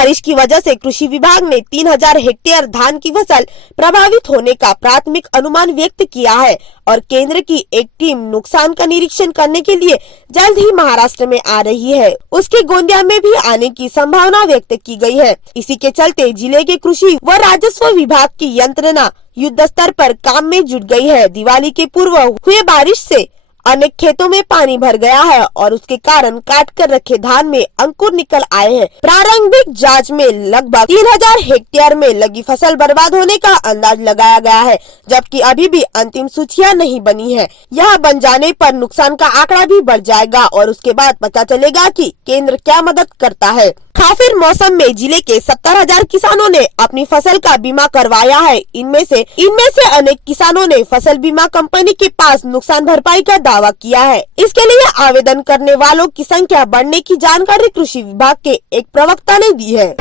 बारिश की वजह से कृषि विभाग ने 3000 हेक्टेयर धान की फसल प्रभावित होने का प्राथमिक अनुमान व्यक्त किया है और केंद्र की एक टीम नुकसान का निरीक्षण करने के लिए जल्द ही महाराष्ट्र में आ रही है। उसके गोंदिया में भी आने की संभावना व्यक्त की गई है। इसी के चलते जिले के कृषि व राजस्व विभाग की यंत्रणा युद्ध स्तर पर काम में जुट गई है। दिवाली के पूर्व हुए बारिश से अनेक खेतों में पानी भर गया है और उसके कारण काट कर रखे धान में अंकुर निकल आए हैं। प्रारंभिक जांच में लगभग 3000 हेक्टेयर में लगी फसल बर्बाद होने का अंदाज लगाया गया है, जबकि अभी भी अंतिम सूचियां नहीं बनी है। यह बन जाने पर नुकसान का आंकड़ा भी बढ़ जाएगा और उसके बाद पता चलेगा कि केंद्र क्या मदद करता है। खाफिर मौसम में जिले के 70,000 किसानों ने अपनी फसल का बीमा करवाया है। इनमें से अनेक किसानों ने फसल बीमा कंपनी के पास नुकसान भरपाई का दावा किया है। इसके लिए आवेदन करने वालों की संख्या बढ़ने की जानकारी कृषि विभाग के एक प्रवक्ता ने दी है।